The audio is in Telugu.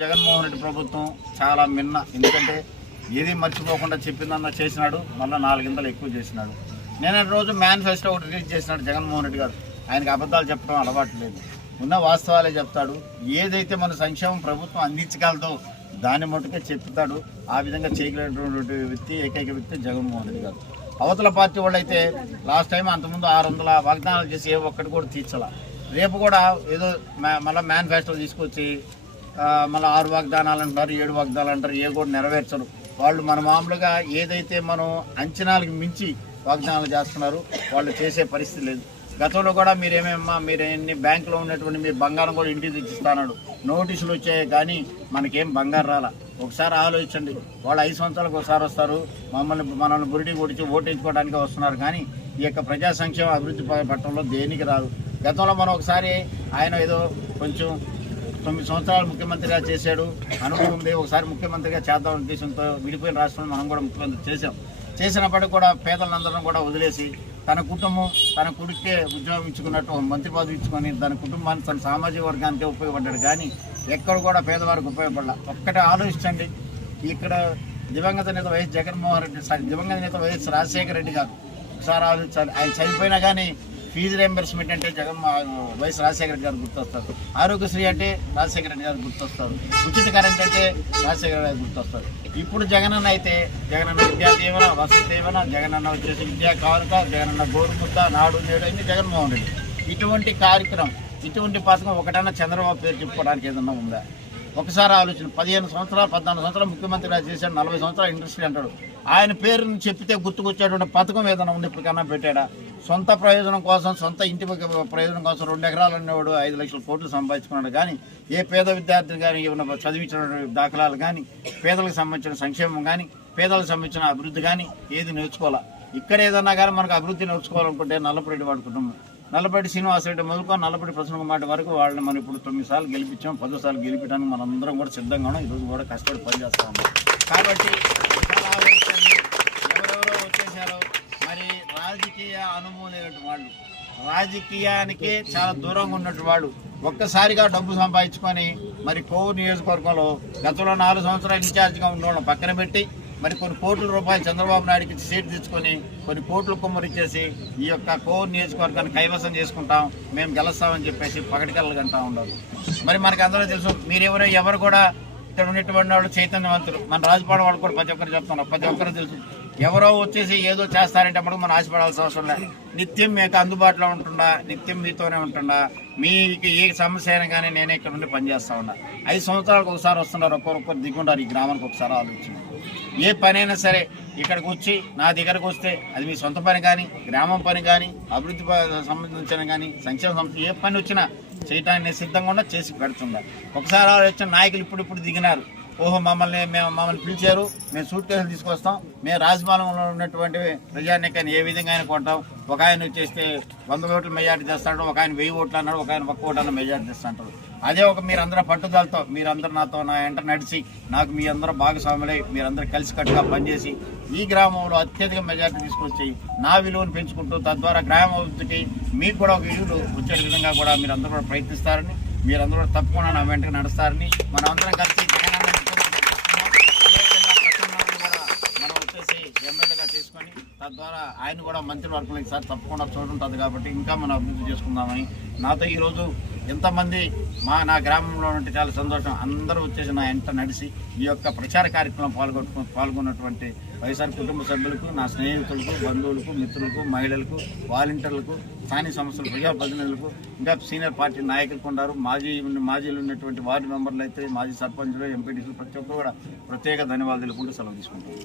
జగన్మోహన్ రెడ్డి ప్రభుత్వం చాలా మిన్న, ఎందుకంటే ఏది మర్చిపోకుండా చెప్పిందన్న చేసినాడు, మళ్ళీ 4 గంటలు ఎక్కువ చేసినాడు. నేను రోజు మేనిఫెస్టో ఒకటి రిలీజ్ చేసినాడు జగన్మోహన్ రెడ్డి గారు. ఆయనకు అబద్ధాలు చెప్పడం అలవాటు లేదు, ఉన్న వాస్తవాలే చెప్తాడు. ఏదైతే మన సంక్షేమం ప్రభుత్వం అందించగలదో దాన్ని మట్టుకే చెప్తాడు. ఆ విధంగా చేయగలిగినటువంటి వ్యక్తి, ఏకైక వ్యక్తి జగన్మోహన్ రెడ్డి గారు. అవతల పార్టీ వాళ్ళు అయితే లాస్ట్ టైం అంతకుముందు 600 వాగ్దానాలు చేసి ఏ ఒక్కటి కూడా తీర్చాల. రేపు కూడా ఏదో మళ్ళీ మేనిఫెస్టో తీసుకొచ్చి మళ్ళీ 6 వాగ్దానాలు అంటారు, 7 వాగ్దానాలు అంటారు, ఏ కూడా నెరవేర్చరు వాళ్ళు. మన మామూలుగా ఏదైతే మనం అంచనాలకు మించి వాగ్దానాలు చేస్తున్నారు, వాళ్ళు చేసే పరిస్థితి లేదు. గతంలో కూడా మీరు ఎన్ని బ్యాంకులో ఉన్నటువంటి మీ బంగారం కూడా ఇంటికి తెచ్చిస్తాడు, నోటీసులు వచ్చాయి కానీ మనకేం బంగారు రాలా. ఒకసారి ఆలోచించండి, వాళ్ళు 5 సంవత్సరాలకు ఒకసారి వస్తారు, మనల్ని బురిడి కొడిచి ఓటేయించుకోవడానికి వస్తున్నారు, కానీ ఈ యొక్క ప్రజా సంక్షేమ అభివృద్ధి పట్టణంలో దేనికి రాదు. గతంలో మనం ఒకసారి ఆయన ఏదో కొంచెం 9 సంవత్సరాలు ముఖ్యమంత్రిగా చేశాడు, అనుభవం ఉంది, ఒకసారి ముఖ్యమంత్రిగా చేద్దాం ఉద్దేశంతో విడిపోయిన రాష్ట్రంలో మనం కూడా ముఖ్యమంత్రి చేసినప్పటికీ కూడా పేదలందరం కూడా వదిలేసి తన కుటుంబం, తన కొడుకే ఉద్యోగం ఇచ్చుకున్నట్టు మంత్రి పదవి ఇచ్చుకొని తన కుటుంబాన్ని, తన సామాజిక వర్గానికి ఉపయోగపడ్డాడు, కానీ ఎక్కడ కూడా పేదవారికి ఉపయోగపడాల. ఒక్కటే ఆలోచించండి, ఇక్కడ దివంగత నేత వైఎస్ జగన్మోహన్ రెడ్డి, దివంగత నేత వైఎస్ రాజశేఖర రెడ్డి గారు ఒకసారి ఆలోచించాలి. ఆయన చనిపోయినా కానీ ఫీజు రియంబర్స్మెంట్ అంటే వైఎస్ రాజశేఖర రెడ్డి గారు గుర్తొస్తారు, ఆరోగ్యశ్రీ అంటే రాజశేఖర రెడ్డి గారు గుర్తొస్తారు, ఉచిత కరెంట్ అంటే రాజశేఖర రెడ్డి గారు గుర్తొస్తారు. ఇప్పుడు జగనన్న అయితే జగనన్న విద్యా దీవెన, వసతి దీవెన, జగనన్న వచ్చేసి విద్యా కానుక, జగనన్న గోరుముద్ద, నాడు నేడు అయింది జగన్మోహన్ రెడ్డి. ఇటువంటి కార్యక్రమం, ఇటువంటి పథకం ఒకటన్నా చంద్రబాబు పేరు చెప్పుకోవడానికి ఏదన్నా ఉందా? ఒకసారి ఆలోచన. 15 సంవత్సరాలు 14 సంవత్సరాలు ముఖ్యమంత్రిగా చేశాడు, 40 సంవత్సరాలు ఇండస్ట్రీ అంటాడు. ఆయన పేరుని చెప్పితే గుర్తుకొచ్చేటువంటి పథకం ఏదైనా ఉంది ఇప్పటికన్నా పెట్టాడా? సొంత ప్రయోజనం కోసం, సొంత ఇంటి ప్రయోజనం కోసం 2 ఎకరాలు ఉన్నవాడు 5 లక్షల కోట్లు సంపాదించుకున్నాడు, కానీ ఏ పేద విద్యార్థులు కానీ ఏమైనా చదివించిన దాఖలాలు కానీ, పేదలకు సంబంధించిన సంక్షేమం కానీ, పేదలకు సంబంధించిన అభివృద్ధి కానీ ఏది నేర్చుకోవాలా? ఇక్కడ ఏదన్నా కానీ మనకు అభివృద్ధి నేర్చుకోవాలనుకుంటే నల్లపరెడ్డి వాడి కుటుంబం, నల్లపరెడ్డి శ్రీనివాసరెడ్డి మొదలుకొని నల్లపరెడ్డి ప్రసన్న కుమార్ వరకు వాళ్ళని మనం ఇప్పుడు 9 సార్లు గెలిపించాం, 10 సార్లు గెలిపించడానికి మనందరం కూడా సిద్ధంగా ఉన్నాం. ఈరోజు కూడా కష్టపడి పనిచేస్తా ఉన్నాం. కాబట్టి ఎవరెవరో వచ్చేసారో, మరి రాజకీయ అనుభవం లేనటువంటి వాళ్ళు, రాజకీయానికి చాలా దూరంగా ఉన్నటువంటి వాళ్ళు ఒక్కసారిగా డబ్బు సంపాదించుకొని మరి కోవూరు నియోజకవర్గంలో గతంలో 4 సంవత్సరాలు ఇన్ఛార్జిగా ఉండేవాళ్ళం పక్కన పెట్టి మరి కొన్ని కోట్ల రూపాయలు చంద్రబాబు నాయుడుకి సీట్ తెచ్చుకొని కొన్ని కోట్లు కుమ్మరిచ్చేసి ఈ యొక్క కోవూరు నియోజకవర్గాన్ని కైవసం చేసుకుంటాం, మేము గెలుస్తామని చెప్పేసి పగటికల్లు కంటా ఉండదు. మరి మనకు అందరూ తెలుసు, ఎవరు కూడా ఇక్కడ ఉన్నటువంటి వాళ్ళు చైతన్యవంతులు. మన రాజపాలెం వాళ్ళు కూడా ప్రతి ఒక్కరు చెప్తున్నారు, ప్రతి ఒక్కరు తెలుసు. ఎవరో వచ్చేసి ఏదో చేస్తారంటే అప్పుడు మనం ఆశపడాల్సిన అవసరం లేదు. నిత్యం మీకు అందుబాటులో ఉంటుండా, నిత్యం మీతోనే ఉంటుండా, మీకు ఏ సమస్య అయినా కానీ నేనే ఇక్కడ నుండి పనిచేస్తా ఉన్నా. 5 సంవత్సరాలకు ఒకసారి వస్తున్నారు, ఒక్కొక్కరు దిగుంటారు ఈ గ్రామానికి ఒకసారి ఆలోచన. ఏ పనైనా సరే ఇక్కడికి వచ్చి నా దగ్గరకు వస్తే అది మీ సొంత పని కానీ, గ్రామం పని కానీ, అభివృద్ధి సంబంధించిన కానీ, సంక్షేమ సంస్థ ఏ పని వచ్చినా చేయటానికి నేను సిద్ధంగా ఉన్నా, చేసి పెడుతుందా. ఒకసారి వచ్చిన నాయకులు ఇప్పుడు దిగినారు, ఓహో మమ్మల్ని పిలిచారు, మేము సూట్ కేసులు తీసుకొస్తాం, మేము రాజపాలెంలో ఉన్నటువంటి ప్రజానీకాన్ని ఏ విధంగా అయినా కొంటాం. ఒక ఆయన వచ్చేస్తే 100 ఓట్లు మెజార్టీ తెస్తాడు, ఒక ఆయన 1000 ఓట్లు అన్నాడు, ఒక ఆయన 1 ఓటు అన్న మెజార్టీ తెస్తాంటారు. అదే ఒక మీరందరూ పట్టుదలతో, మీరందరూ నాతో నా వెంట నడిచి, నాకు మీ అందరూ భాగస్వాములై మీరందరూ కలిసికట్టుగా పనిచేసి ఈ గ్రామంలో అత్యధిక మెజార్టీ తీసుకొచ్చి నా విలువను పెంచుకుంటూ తద్వారా గ్రామ అభివృద్ధికి మీకు కూడా ఒక ఇల్లు వచ్చే విధంగా కూడా మీరందరూ కూడా ప్రయత్నిస్తారని, మీరందరూ కూడా తప్పకుండా నా వెంటనే నడుస్తారని, మనం అందరం కలిసి మనం వచ్చేసి ఎమ్మెల్యేగా చేసుకొని తద్వారా ఆయన కూడా మంత్రివర్గంలో ఈసారి తప్పకుండా చోటుంటుంది. కాబట్టి ఇంకా మనం అభివృద్ధి చేసుకుందామని, నాతో ఈరోజు ఎంతమంది నా గ్రామంలో ఉంటే చాలా సంతోషం. అందరూ వచ్చేసి నా వెంట నడిచి ఈ యొక్క ప్రచార కార్యక్రమం పాల్గొన్నటువంటి వైఎస్ఆర్ కుటుంబ సభ్యులకు, నా స్నేహితులకు, బంధువులకు, మిత్రులకు, మహిళలకు, వాలంటీర్లకు, స్థానిక సంస్థల ప్రజాప్రతినిధులకు, ఇంకా సీనియర్ పార్టీ నాయకులకు ఉన్నారు, మాజీలు ఉన్నటువంటి వార్డు మెంబర్లు అయితే, మాజీ సర్పంచులు, ఎంపీటీసీలు, ప్రతి ఒక్కరు కూడా ప్రత్యేక ధన్యవాదాలు తెలుపుకుంటూ సెలవు తీసుకుంటారు.